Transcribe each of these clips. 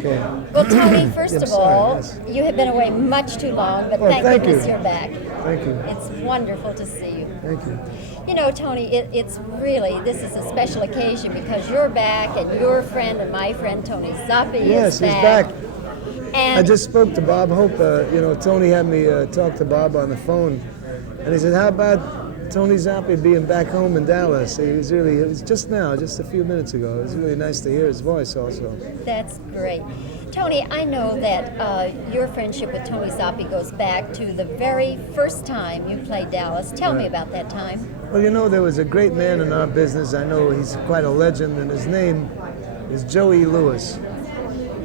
Okay. Well, Tony, first Yeah, of sorry, all, yes. you have been away much too long, but Well, thank thank goodness you. you're back. Thank you. It's wonderful to see you. Thank you. You know, Tony, this is a special occasion because you're back and your friend and my friend Tony Zappi Yes, is he's back. And I just spoke to Bob Hope. Tony had me talk to Bob on the phone, and he said, "How about Tony Zappi being back home in Dallas?" It was just now, just a few minutes ago. It was really nice to hear his voice also. That's great. Tony, I know that your friendship with Tony Zappi goes back to the very first time you played Dallas. Tell me about that time. Well, there was a great man in our business. I know he's quite a legend, and his name is Joey Lewis.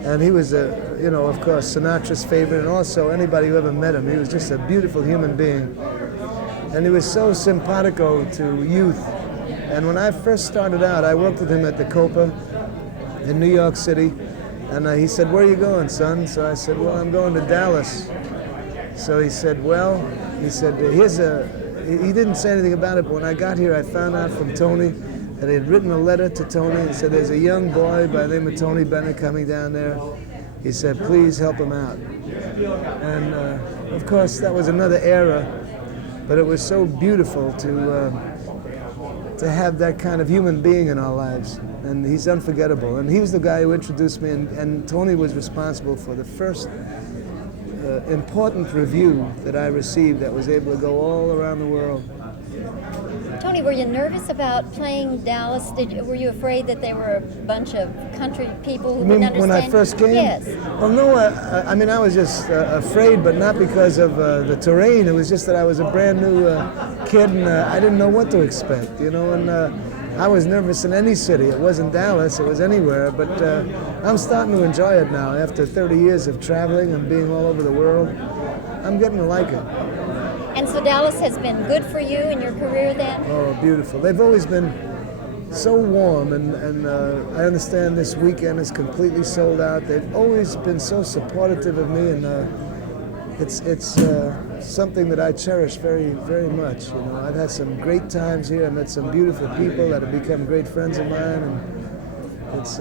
And he was, of course, Sinatra's favorite, and also anybody who ever met him. He was just a beautiful human being. And he was so simpatico to youth. And when I first started out, I worked with him at the Copa in New York City. And he said, "Where are you going, son?" So I said, "Well, I'm going to Dallas." So he said, he didn't say anything about it, but when I got here, I found out from Tony that he had written a letter to Tony and said, "There's a young boy by the name of Tony Bennett coming down there." He said, "Please help him out." And of course, that was another era, but it was so beautiful to have that kind of human being in our lives. And he's unforgettable. And he was the guy who introduced me, and Tony was responsible for the first important review that I received that was able to go all around the world. Tony, were you nervous about playing Dallas? Were you afraid that they were a bunch of country people who You mean wouldn't understand? when I first came? Yes. Well, no, I was just afraid, but not because of the terrain. It was just that I was a brand new kid, and I didn't know what to expect, and I was nervous in any city. It wasn't Dallas, it was anywhere, but I'm starting to enjoy it now. After 30 years of traveling and being all over the world, I'm getting to like it. And so Dallas has been good for you in your career then? Oh, beautiful. They've always been so warm, and I understand this weekend is completely sold out. They've always been so supportive of me, and it's something that I cherish very, very much. I've had some great times here. I met some beautiful people that have become great friends of mine, and it's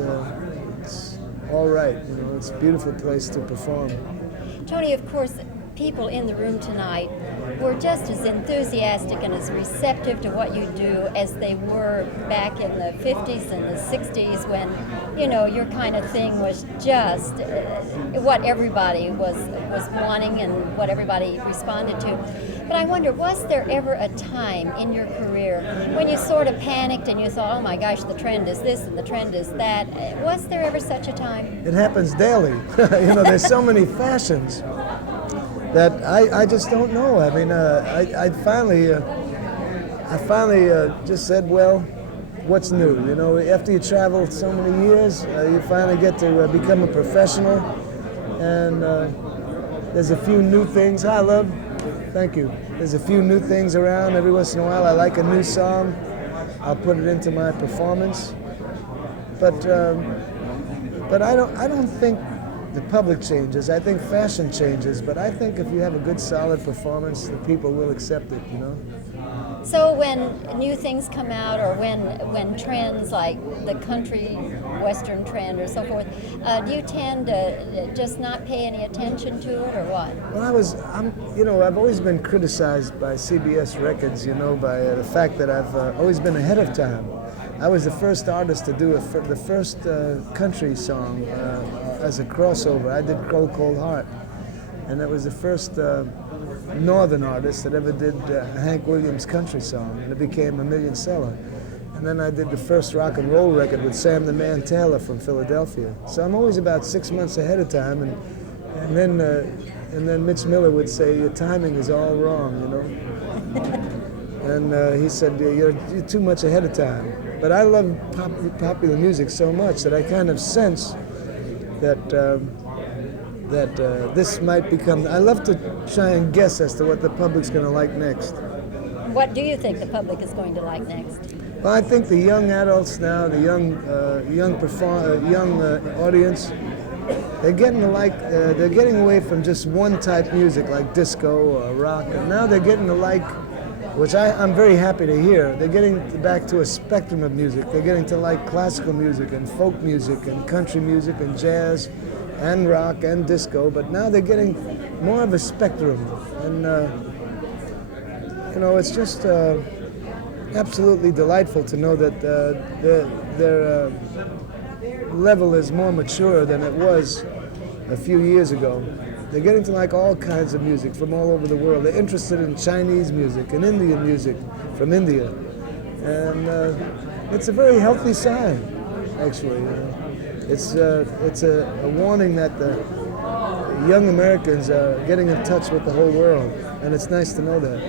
all right. It's a beautiful place to perform. Tony, of course, people in the room tonight were just as enthusiastic and as receptive to what you do as they were back in the 50s and the 60s when, your kind of thing was just what everybody was wanting and what everybody responded to. But I wonder, was there ever a time in your career when you sort of panicked and you thought, oh my gosh, the trend is this and the trend is that? Was there ever such a time? It happens daily. There's so many fashions that I just don't know. I mean, I finally just said, well, what's new? After you travel so many years, you finally get to become a professional, and there's a few new things. Hi, love. Thank you. There's a few new things around. Every once in a while, I like a new song. I'll put it into my performance. But I don't think the public changes. I think fashion changes, but I think if you have a good, solid performance, the people will accept it, So when new things come out, or when trends like the country western trend or so forth, do you tend to just not pay any attention to it, or what? Well, I've always been criticized by CBS Records, by the fact that I've always been ahead of time. I was the first artist to do the first country song as a crossover. I did Cold Cold Heart, and that was the first northern artist that ever did a Hank Williams country song, and it became a million seller. And then I did the first rock and roll record with Sam the Man Taylor from Philadelphia. So I'm always about 6 months ahead of time, and then Mitch Miller would say, "Your timing is all wrong," And he said, you're too much ahead of time. But I love popular music so much that I kind of sense that this might become. I love to try and guess as to what the public's going to like next. What do you think the public is going to like next? Well, I think the young adults now, the young audience, they're getting away from just one type music like disco or rock, and now they're getting to like, which I'm very happy to hear, they're getting back to a spectrum of music. They're getting to like classical music and folk music and country music and jazz and rock and disco, but now they're getting more of a spectrum. And, it's just absolutely delightful to know that their level is more mature than it was a few years ago. They're getting to like all kinds of music from all over the world. They're interested in Chinese music and Indian music from India. And it's a very healthy sign, actually. It's a warning that the young Americans are getting in touch with the whole world, and it's nice to know that.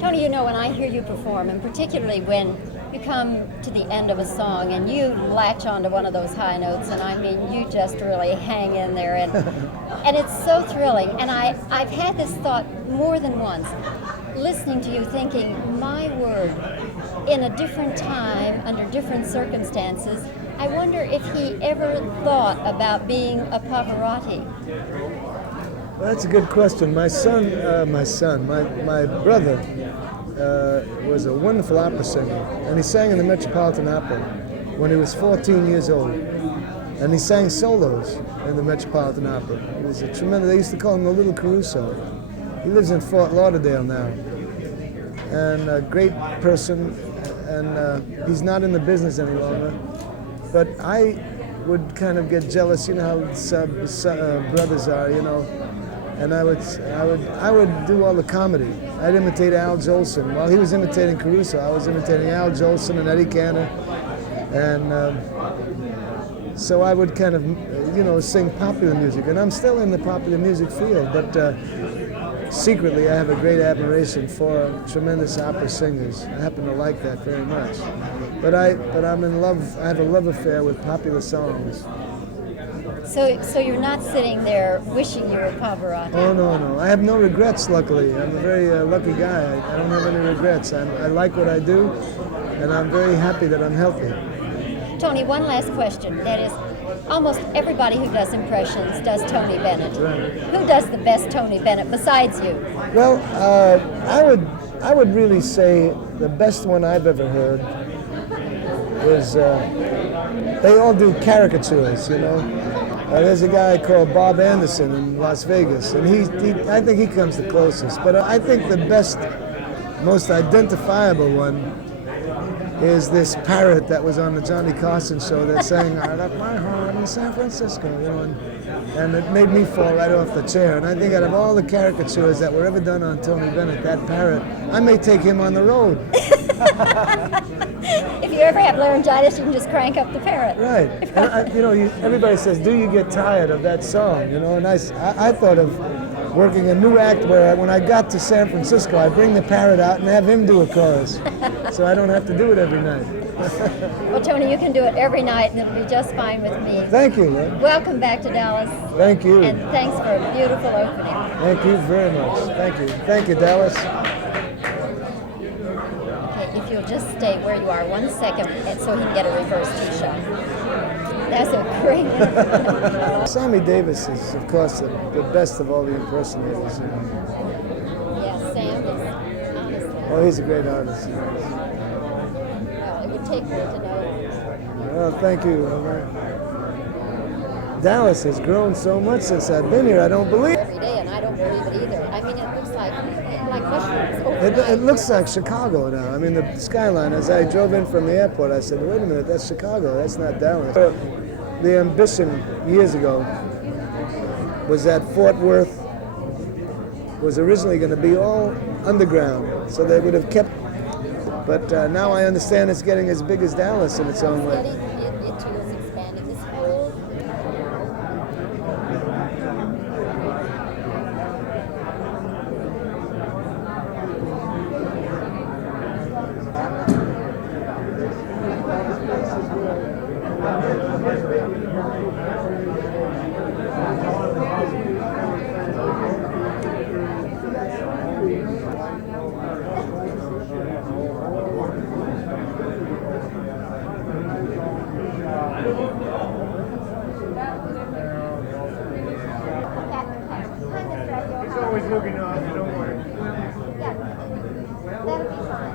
Tony, when I hear you perform, and particularly when you come to the end of a song and you latch onto one of those high notes, and I mean, you just really hang in there, and it's so thrilling. And I've had this thought more than once, listening to you, thinking, my word, in a different time, under different circumstances, I wonder if he ever thought about being a Pavarotti. Well, that's a good question. My brother was a wonderful opera singer, and he sang in the Metropolitan Opera when he was 14 years old. And he sang solos in the Metropolitan Opera. He was a tremendous, they used to call him the Little Caruso. He lives in Fort Lauderdale now. And a great person, and he's not in the business any longer. But I would kind of get jealous, how brothers are, and I would do all the comedy. I'd imitate Al Jolson. While he was imitating Caruso, I was imitating Al Jolson and Eddie Cantor. And so I would kind of, sing popular music. And I'm still in the popular music field, but secretly I have a great admiration for tremendous opera singers. I happen to like that very much. But I'm in love, I have a love affair with popular songs. So you're not sitting there wishing you were Pavarotti? Oh, no. I have no regrets, luckily. I'm a very lucky guy. I don't have any regrets. I like what I do, and I'm very happy that I'm healthy. Tony, one last question. That is, almost everybody who does impressions does Tony Bennett. Right. Who does the best Tony Bennett besides you? Well, I would really say the best one I've ever heard is, they all do caricatures, there's a guy called Bob Anderson in Las Vegas, and I think he comes the closest. But I think the best, most identifiable one is this parrot that was on the Johnny Carson show that sang, "I left my heart in San Francisco," and it made me fall right off the chair. And I think out of all the caricatures that were ever done on Tony Bennett, that parrot, I may take him on the road. If you ever have laryngitis, you can just crank up the parrot. Right. And everybody says, "Do you get tired of that song?" And I thought of working a new act where when I got to San Francisco, I bring the parrot out and have him do a chorus, so I don't have to do it every night. Well, Tony, you can do it every night, and it'll be just fine with me. Thank you, man. Welcome back to Dallas. Thank you. And thanks for a beautiful opening. Thank you very much. Thank you. Thank you, Dallas. Okay, if you'll just stay where you are 1 second, so he can get a reverse tee shot. That's a great. Sammy Davis is, of course, the best of all the impersonators. Yes, Sam is honestly. Oh, he's a great artist. Well, it would take more to know. Well, thank you. Dallas has grown so much since I've been here. I don't believe. Every day, and I don't believe it either. I mean, it looks like mushrooms. It looks like Chicago now. I mean, the skyline. As I drove in from the airport, I said, "Wait a minute, that's Chicago. That's not Dallas." The ambition years ago was that Fort Worth was originally going to be all underground, so they would have kept. But now I understand it's getting as big as Dallas in its own way. It too is expanding. This whole. Looking off, don't worry. Yeah, that'll be fine.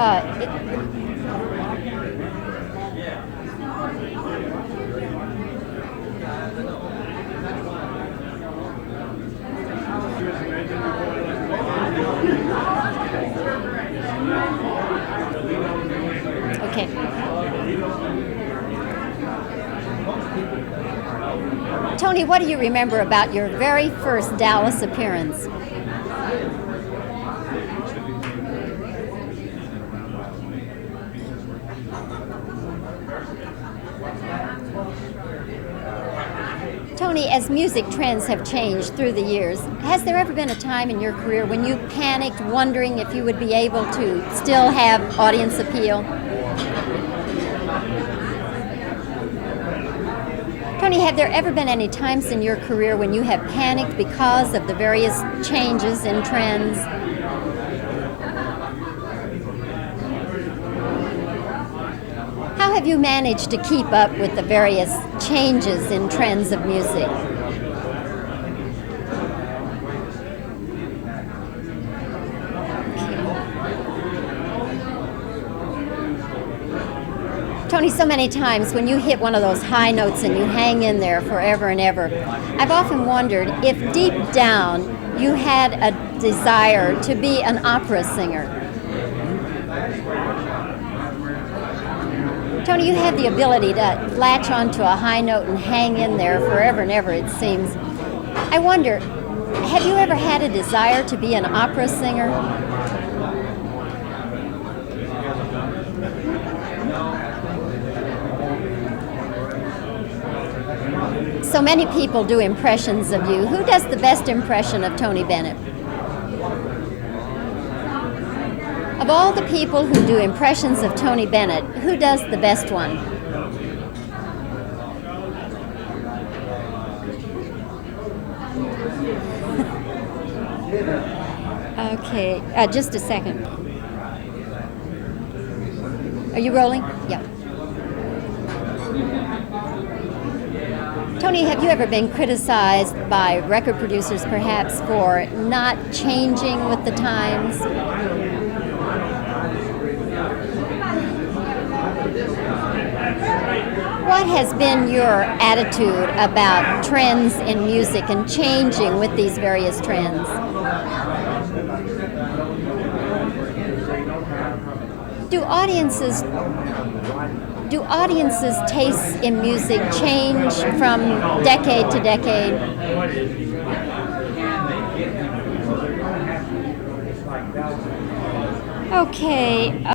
Uh, it, okay. Tony, what do you remember about your very first Dallas appearance? Tony, as music trends have changed through the years, has there ever been a time in your career when you panicked, wondering if you would be able to still have audience appeal? Tony, have there ever been any times in your career when you have panicked because of the various changes in trends? How have you managed to keep up with the various changes in trends of music? Tony, so many times when you hit one of those high notes and you hang in there forever and ever, I've often wondered if deep down you had a desire to be an opera singer. Tony, you have the ability to latch onto a high note and hang in there forever and ever, it seems. I wonder, have you ever had a desire to be an opera singer? So many people do impressions of you. Who does the best impression of Tony Bennett? Of all the people who do impressions of Tony Bennett, who does the best one? Okay, just a second. Are you rolling? Yeah. Tony, have you ever been criticized by record producers perhaps for not changing with the times? What has been your attitude about trends in music and changing with these various trends? Do audiences' tastes in music change from decade to decade? Okay.